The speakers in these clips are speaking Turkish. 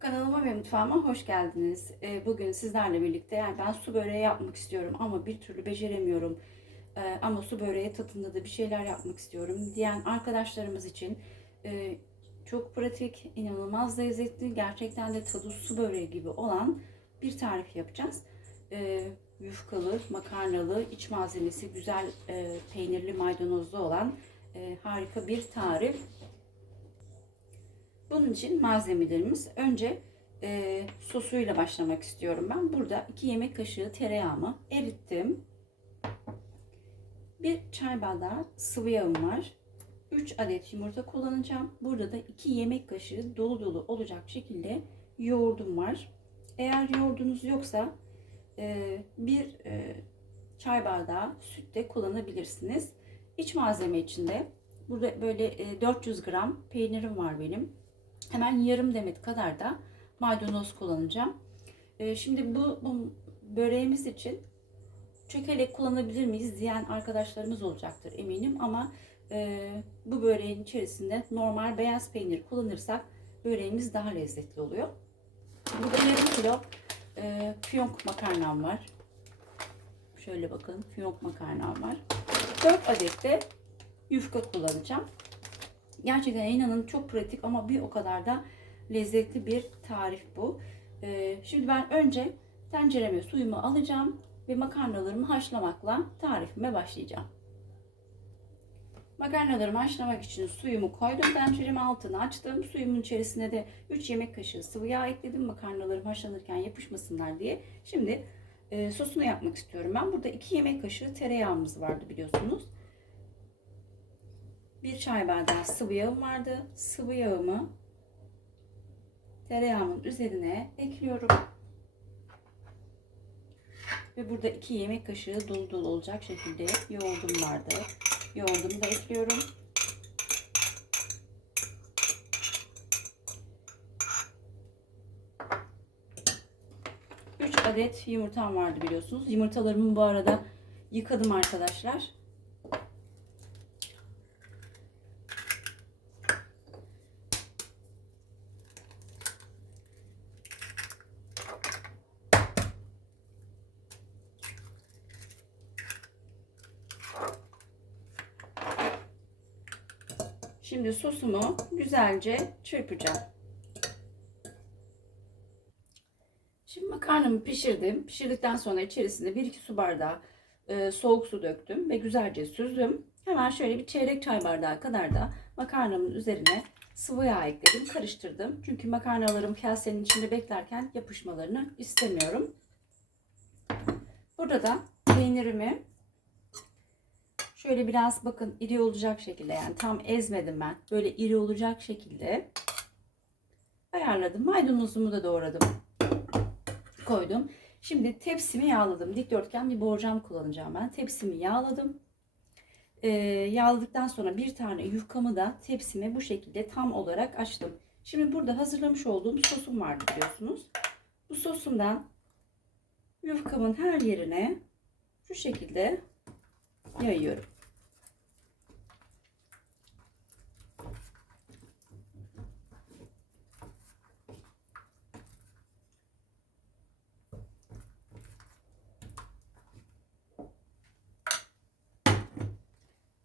Kanalıma ve mutfağıma hoş geldiniz. Ee, Bugün sizlerle birlikte yani ben su böreği yapmak istiyorum ama bir türlü beceremiyorum. Ee, Ama su böreği tadında da bir şeyler yapmak istiyorum diyen arkadaşlarımız için e, çok pratik, inanılmaz lezzetli, gerçekten de tadı su böreği gibi olan bir tarif yapacağız. Ee, Yufkalı, makarnalı, iç malzemesi güzel e, peynirli maydanozlu olan e, harika bir tarif. Bunun için malzemelerimiz önce e, sosuyla başlamak istiyorum ben. Burada 2 yemek kaşığı tereyağımı erittim. 1 çay bardağı sıvı yağım var. 3 adet yumurta kullanacağım. Burada da 2 yemek kaşığı dolu dolu olacak şekilde yoğurdum var. Eğer yoğurdunuz yoksa e, bir e, çay bardağı süt de kullanabilirsiniz. İç malzeme içinde burada böyle e, 400 gram peynirim var benim. Hemen yarım demet kadar da maydanoz kullanacağım. Ee, şimdi bu, bu böreğimiz için çökelek kullanabilir miyiz diyen arkadaşlarımız olacaktır eminim ama e, bu böreğin içerisinde normal beyaz peynir kullanırsak böreğimiz daha lezzetli oluyor. Burada yarım kilo e, fiyonk makarnam var. Şöyle bakın fiyonk makarnam var. 4 adet de yufka kullanacağım. Gerçekten inanın çok pratik ama bir o kadar da lezzetli bir tarif bu. Ee, şimdi ben önce tencereme suyumu alacağım ve makarnalarımı haşlamakla tarifime başlayacağım. Makarnalarımı haşlamak için suyumu koydum. Tenceremin altını açtım. Suyumun içerisine de 3 yemek kaşığı sıvı yağ ekledim. Makarnalarım haşlanırken yapışmasınlar diye. Şimdi e, sosunu yapmak istiyorum. Ben burada 2 yemek kaşığı tereyağımız vardı biliyorsunuz. Bir çay bardağı sıvı yağım vardı. Sıvı yağımı tereyağımın üzerine ekliyorum. Ve burada 2 yemek kaşığı dolu dolu olacak şekilde yoğurdum vardı. Yoğurdumu da ekliyorum. Adet yumurtam vardı biliyorsunuz. Yumurtalarımı bu arada yıkadım arkadaşlar. Şimdi sosumu güzelce çırpacağım. Şimdi makarnamı pişirdim. Pişirdikten sonra içerisine 1-2 su bardağı e, soğuk su döktüm ve güzelce süzdüm. Hemen şöyle bir çeyrek çay bardağı kadar da makarnamın üzerine sıvı yağ ekledim, karıştırdım. Çünkü makarnalarım kasenin içinde beklerken yapışmalarını istemiyorum. Burada da peynirimi Şöyle biraz bakın iri olacak şekilde yani tam ezmedim ben. Böyle iri olacak şekilde ayarladım. Maydanozumu da doğradım. Koydum. Şimdi tepsimi yağladım. Dikdörtgen bir borcam kullanacağım ben. Tepsimi yağladım. Ee, yağladıktan sonra bir tane yufkamı da tepsime bu şekilde tam olarak açtım. Şimdi burada hazırlamış olduğum sosum vardı biliyorsunuz. Bu sosumdan yufkamın her yerine şu şekilde yayıyorum.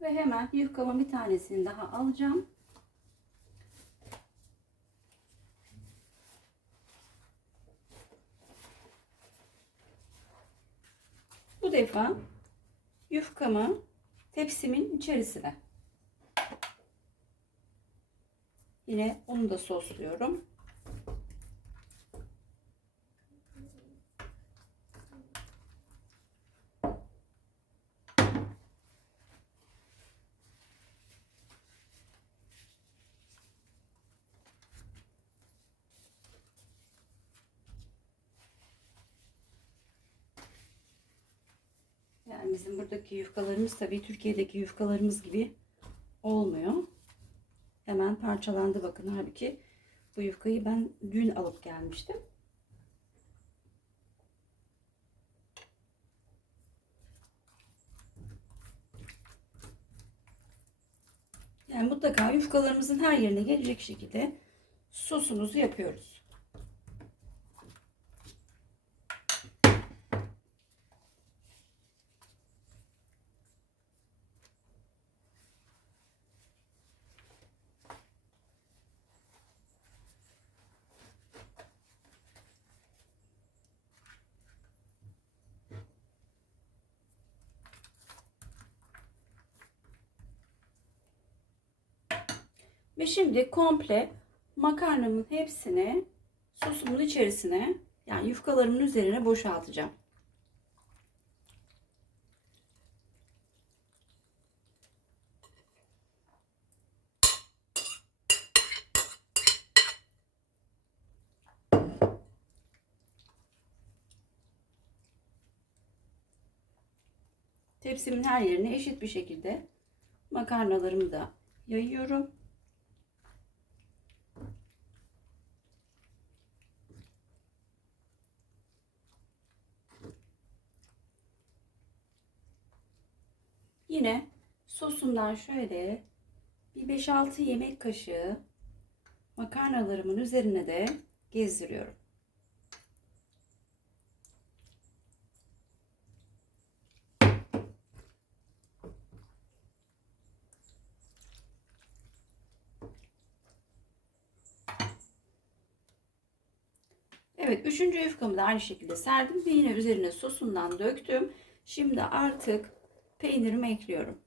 Ve hemen yufkamın bir tanesini daha alacağım. Bu defa yufkamı tepsimin içerisine. Yine onu da sosluyorum. Yani bizim buradaki yufkalarımız tabii Türkiye'deki yufkalarımız gibi olmuyor. Hemen parçalandı bakın. Halbuki bu yufkayı ben dün alıp gelmiştim. Yani mutlaka yufkalarımızın her yerine gelecek şekilde sosumuzu yapıyoruz. Ve şimdi komple makarnamın hepsini sosumun içerisine yani yufkalarımın üzerine boşaltacağım. Tepsimin her yerine eşit bir şekilde makarnalarımı da yayıyorum. Yine sosundan şöyle bir 5-6 yemek kaşığı makarnalarımın üzerine de gezdiriyorum. Evet, üçüncü yufkamı da aynı şekilde serdim ve yine üzerine sosundan döktüm. Şimdi artık peynirimi ekliyorum.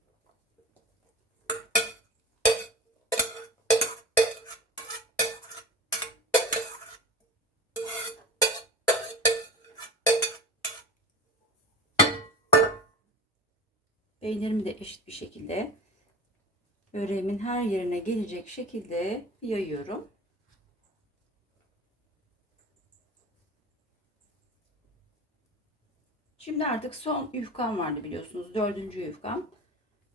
Peynirimi de eşit bir şekilde böreğimin her yerine gelecek şekilde yayıyorum. Şimdi artık son yufkam vardı biliyorsunuz. Dördüncü yufkam.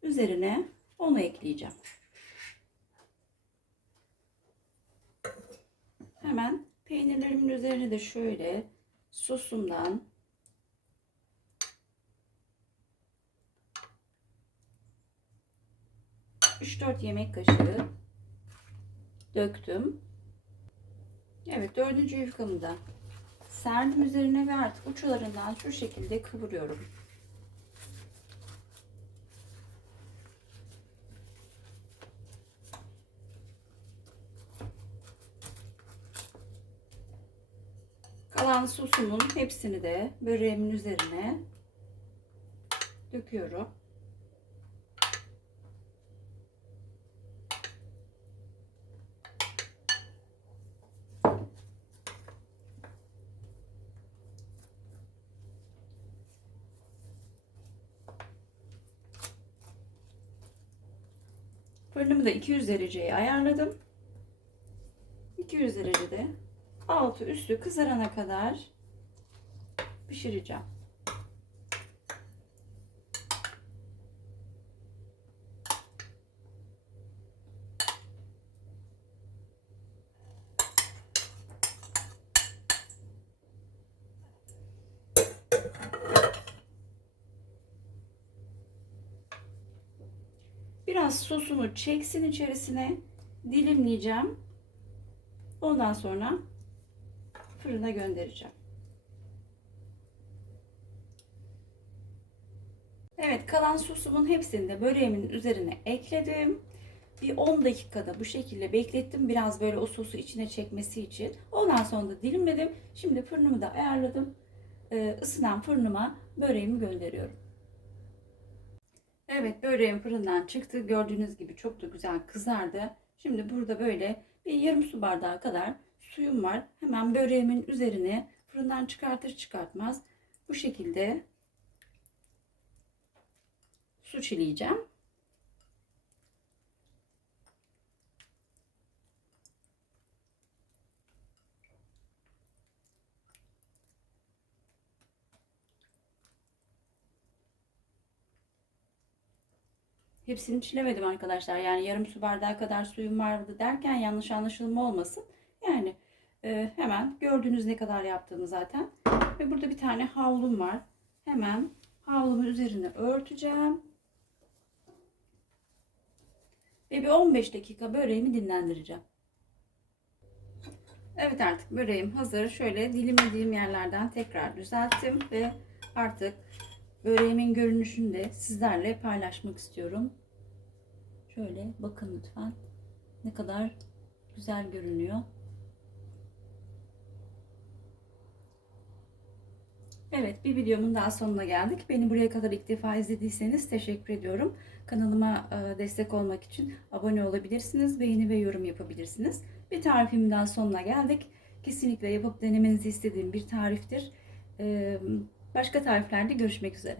Üzerine onu ekleyeceğim. Hemen peynirlerimin üzerine de şöyle sosumdan üç dört yemek kaşığı döktüm. Evet dördüncü yufkamı da serdim üzerine ve artık uçlarından şu şekilde kıvırıyorum. Kalan sosumun hepsini de böreğimin üzerine döküyorum. Fırınımı da 200 dereceye ayarladım. 200 derecede altı üstü kızarana kadar pişireceğim. Biraz sosunu çeksin içerisine dilimleyeceğim. Ondan sonra fırına göndereceğim. Evet kalan sosumun hepsini de böreğimin üzerine ekledim. Bir 10 dakikada bu şekilde beklettim. Biraz böyle o sosu içine çekmesi için. Ondan sonra da dilimledim. Şimdi fırınımı da ayarladım. Ee, ısınan fırınıma böreğimi gönderiyorum. Evet böreğim fırından çıktı. Gördüğünüz gibi çok da güzel kızardı. Şimdi burada böyle bir yarım su bardağı kadar suyum var. Hemen böreğimin üzerine fırından çıkartır çıkartmaz bu şekilde su çileyeceğim. Hepsini çilemedim arkadaşlar. Yani yarım su bardağı kadar suyum vardı derken yanlış anlaşılma olmasın. Yani e, hemen gördüğünüz ne kadar yaptığımı zaten. Ve burada bir tane havlum var. Hemen havlumun üzerine örteceğim. Ve bir 15 dakika böreğimi dinlendireceğim. Evet artık böreğim hazır. Şöyle dilimlediğim yerlerden tekrar düzelttim ve artık böreğimin görünüşünü de sizlerle paylaşmak istiyorum. Şöyle bakın lütfen ne kadar güzel görünüyor. Evet bir videomun daha sonuna geldik. Beni buraya kadar ilk defa izlediyseniz teşekkür ediyorum. Kanalıma e, destek olmak için abone olabilirsiniz. Beğeni ve yorum yapabilirsiniz. Bir tarifimin daha sonuna geldik. Kesinlikle yapıp denemenizi istediğim bir tariftir. Başka tariflerde görüşmek üzere.